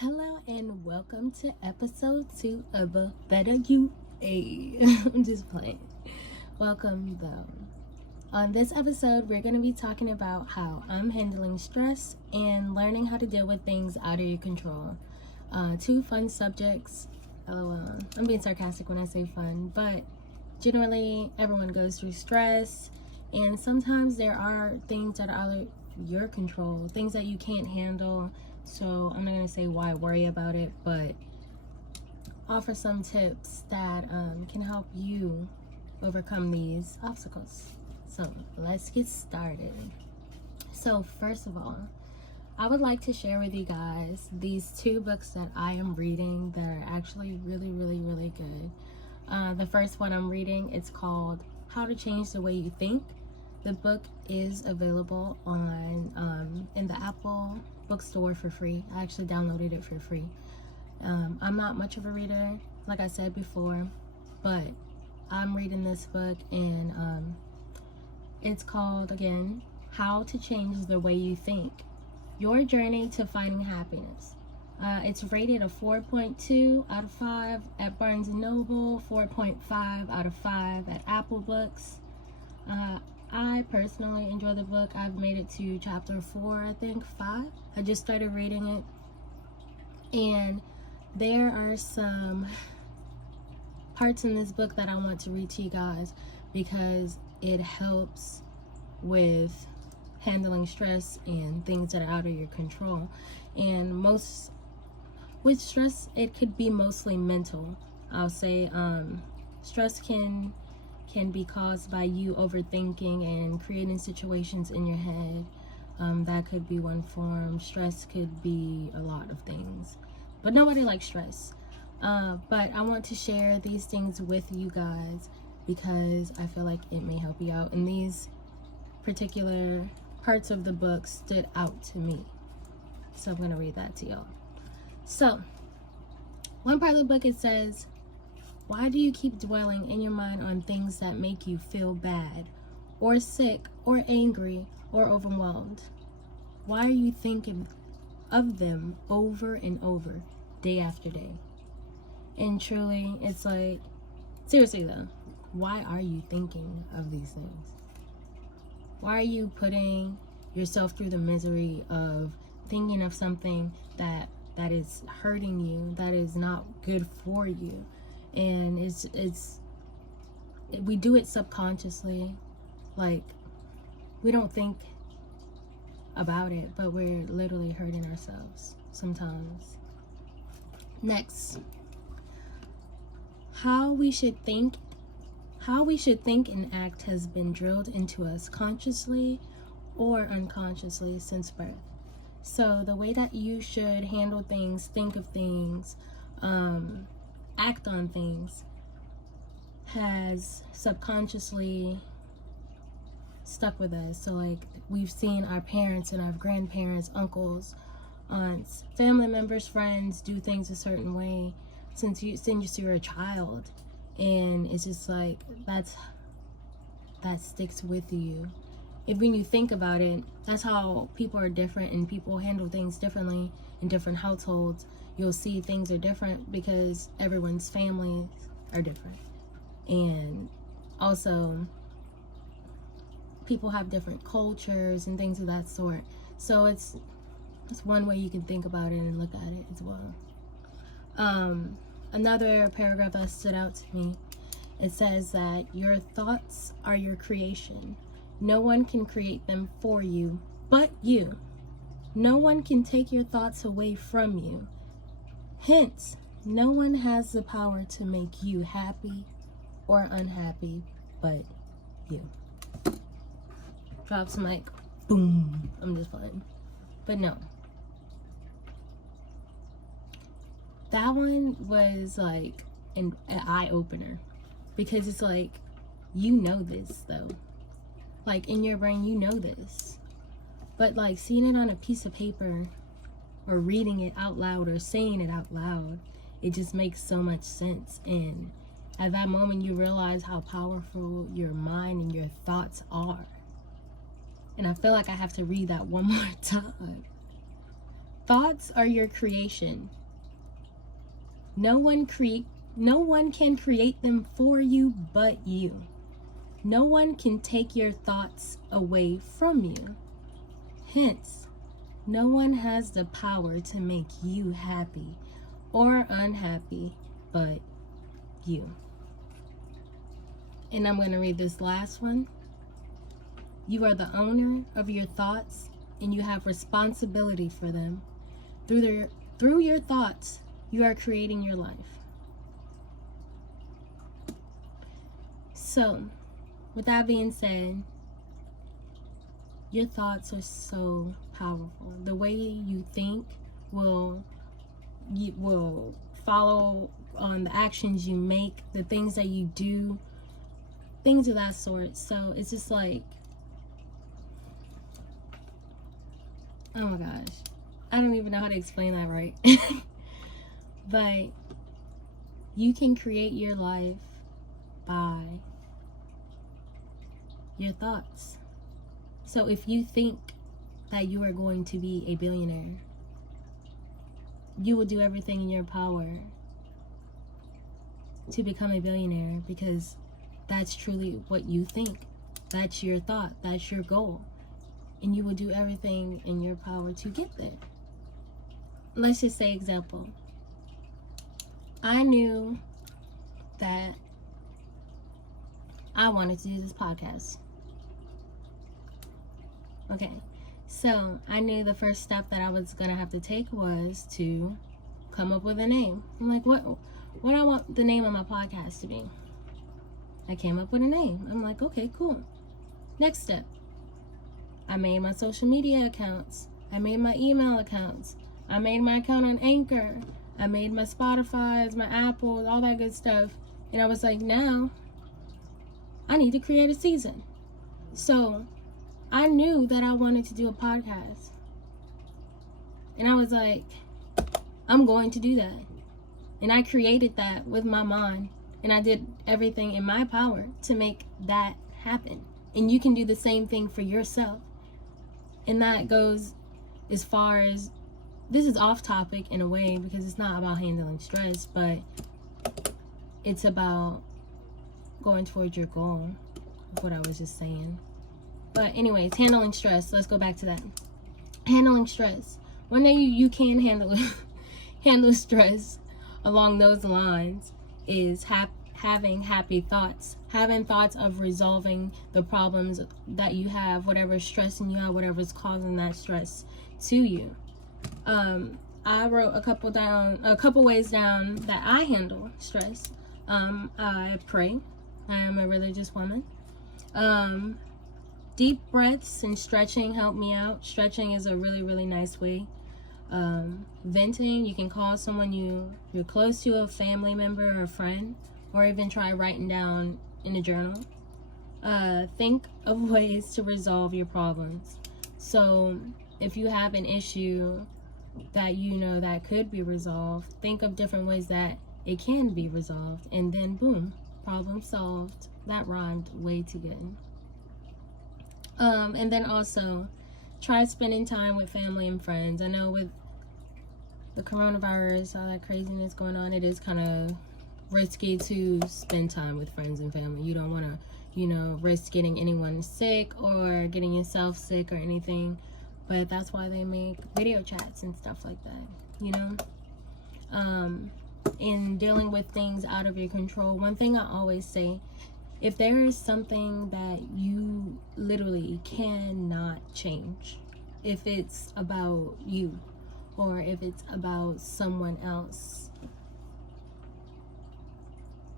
Hello and welcome to episode 2 of a Better You. I'm just playing. Welcome though. On this episode, we're going to be talking about how I'm handling stress and learning how to deal with things out of your control. Two fun subjects. I'm being sarcastic when I say fun, but generally everyone goes through stress, and sometimes there are things that are out of your control, things that you can't handle. So I'm not going to say why worry about it, but offer some tips that can help you overcome these obstacles. So let's get started. So first of all, I would like to share with you guys these two books that I am reading that are actually really good. The first one I'm reading, it's called How to Change the Way You Think. The book is available on in the Apple bookstore for free. I actually downloaded it for free. I'm not much of a reader, like I said before, but I'm reading this book, and it's called, again, How to Change the Way You Think, Your Journey to Finding Happiness. It's rated a 4.2 out of 5 at Barnes & Noble, 4.5 out of 5 at Apple Books. I personally enjoy the book. I've made it to chapter 4, I think 5. I just started reading it, and there are some parts in this book that I want to read to you guys because it helps with handling stress and things that are out of your control. And with stress, it could be mostly mental. I'll say stress can be caused by you overthinking and creating situations in your head. That could be one form. Stress could be a lot of things, but nobody likes stress. But I want to share these things with you guys because I feel like it may help you out, and these particular parts of the book stood out to me, so I'm going to read that to y'all. So one part of the book, it says, why do you keep dwelling in your mind on things that make you feel bad or sick or angry or overwhelmed? Why are you thinking of them over and over, day after day? And truly, it's like, seriously though, why are you thinking of these things? Why are you putting yourself through the misery of thinking of something that is hurting you, that is not good for you? And we do it subconsciously. Like, we don't think about it, but we're literally hurting ourselves sometimes. Next, how we should think and act has been drilled into us consciously or unconsciously since birth. So the way that you should handle things, think of things, act on things has subconsciously stuck with us. So like, we've seen our parents and our grandparents, uncles, aunts, family members, friends do things a certain way since you were a child, and it's just like that sticks with you. When you think about it, that's how people are different, and people handle things differently in different households. You'll see things are different because everyone's families are different, and also people have different cultures and things of that sort. So it's one way you can think about it and look at it as well. Another paragraph that stood out to me, it says that your thoughts are your creation. No one can create them for you but you. No one can take your thoughts away from you. Hence, no one has the power to make you happy or unhappy but you. Drops mic. Boom. I'm just playing. But no. That one was like an eye-opener, because it's like, you know this though. Like, in your brain, you know this. But like, seeing it on a piece of paper or reading it out loud or saying it out loud, it just makes so much sense. And at that moment, you realize how powerful your mind and your thoughts are. And I feel like I have to read that one more time. thoughts are your creation. No one can create them for you but you. No one can take your thoughts away from you. Hence, no one has the power to make you happy or unhappy but you. And I'm going to read this last one. You are the owner of your thoughts and you have responsibility for them. Through your thoughts, you are creating your life. So, with that being said, your thoughts are so powerful. The way you think will follow on the actions you make, the things that you do, things of that sort. So it's just like, oh my gosh, I don't even know how to explain that right. But you can create your life by your thoughts. So if you think that you are going to be a billionaire, you will do everything in your power to become a billionaire, because that's truly what you think. That's your thought. That's your goal. And you will do everything in your power to get there. Let's just say, example. I knew that I wanted to do this podcast. Okay, so I knew the first step that I was gonna have to take was to come up with a name. I'm like, what I want the name of my podcast to be. I came up with a name. I'm like, okay, cool. Next step. I made my social media accounts. I made my email accounts. I made my account on Anchor. I made my Spotify's, my Apple, all that good stuff. And I was like, now I need to create a season. So I knew that I wanted to do a podcast. And I was like, I'm going to do that. And I created that with my mind. And I did everything in my power to make that happen. And you can do the same thing for yourself. And that goes as far as, this is off topic in a way because it's not about handling stress, but it's about going towards your goal, what I was just saying. But anyways, handling stress. Let's go back to that. Handling stress. One day you can handle stress along those lines is having happy thoughts. Having thoughts of resolving the problems that you have, whatever's stressing you out, whatever's causing that stress to you. I wrote a couple ways down that I handle stress. I pray. I am a religious woman. Deep breaths and stretching help me out. Stretching is a really, really nice way. Venting, you can call someone you're close to, a family member or a friend, or even try writing down in a journal. Think of ways to resolve your problems. So if you have an issue that you know that could be resolved, think of different ways that it can be resolved, and then boom, problem solved. That rhymed way too good. And then also try spending time with family and friends. I know with the coronavirus, all that craziness going on, it is kind of risky to spend time with friends and family. You don't want to, risk getting anyone sick or getting yourself sick or anything. But that's why they make video chats and stuff like that, In dealing with things out of your control, one thing I always say, if there is something that you literally cannot change, if it's about you or if it's about someone else,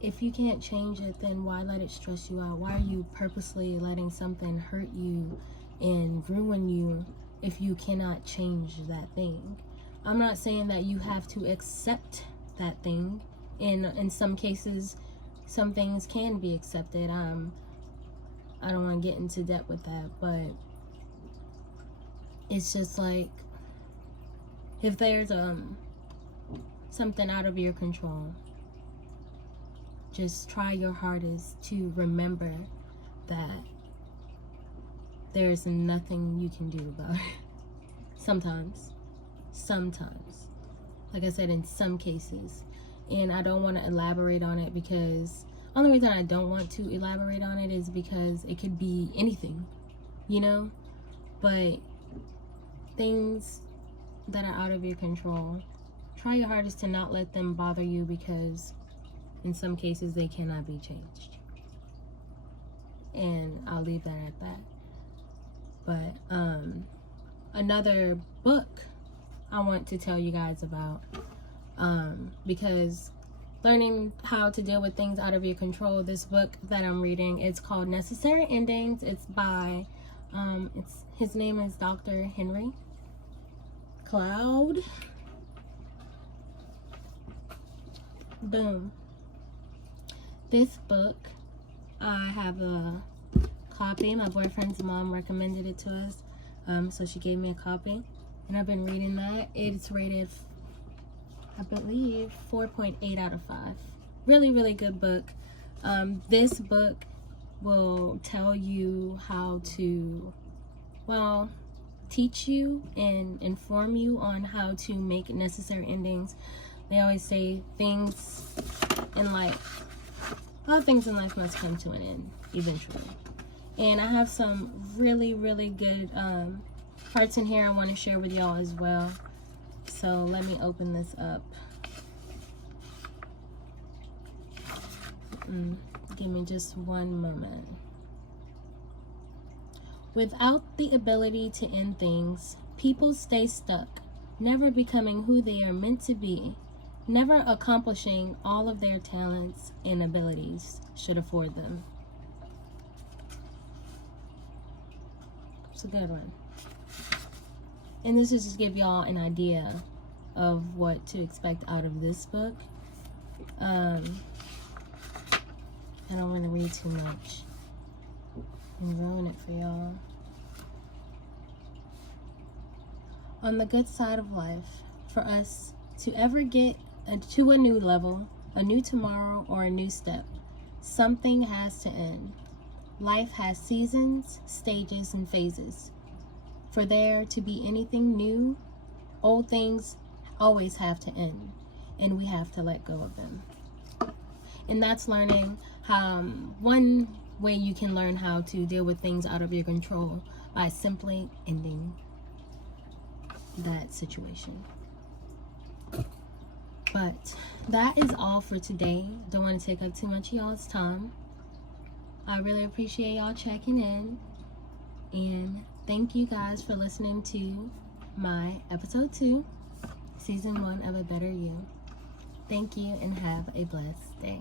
if you can't change it, then why let it stress you out? Why are you purposely letting something hurt you and ruin you if you cannot change that thing? I'm not saying that you have to accept that thing. In some cases, some things can be accepted. I don't want to get into depth with that, but it's just like, if there's something out of your control, just try your hardest to remember that there's nothing you can do about it. Sometimes. sometimes. Like I said, in some cases. And I don't want to elaborate on it because only reason I don't want to elaborate on it is because it could be anything, you know? But things that are out of your control, try your hardest to not let them bother you, because in some cases they cannot be changed. And I'll leave that at that. But another book I want to tell you guys about, because learning how to deal with things out of your control, this book that I'm reading, it's called Necessary Endings. It's by his name is Dr. Henry Cloud. Boom. This book, I have a copy. My boyfriend's mom recommended it to us, so she gave me a copy, and I've been reading that. It's rated, I believe, 4.8 out of 5. Really, really good book. This book will tell you how to, well, teach you and inform you on how to make necessary endings. They always say things in life, all things in life must come to an end eventually. And I have some really, really good parts in here I want to share with y'all as well. So let me open this up. Give me just one moment. Without the ability to end things, people stay stuck, never becoming who they are meant to be, never accomplishing all of their talents and abilities should afford them. It's a good one. And this is just to give y'all an idea of what to expect out of this book. I don't want to read too much and ruin it for y'all. On the good side of life, for us to ever get to a new level, a new tomorrow, or a new step, something has to end. Life has seasons, stages, and phases. For there to be anything new, old things always have to end, and we have to let go of them. And that's learning how, one way you can learn how to deal with things out of your control, by simply ending that situation. But that is all for today. Don't want to take up too much of y'all's time. I really appreciate y'all checking in, and thank you guys for listening to my episode 2, season 1 of A Better You. Thank you, and have a blessed day.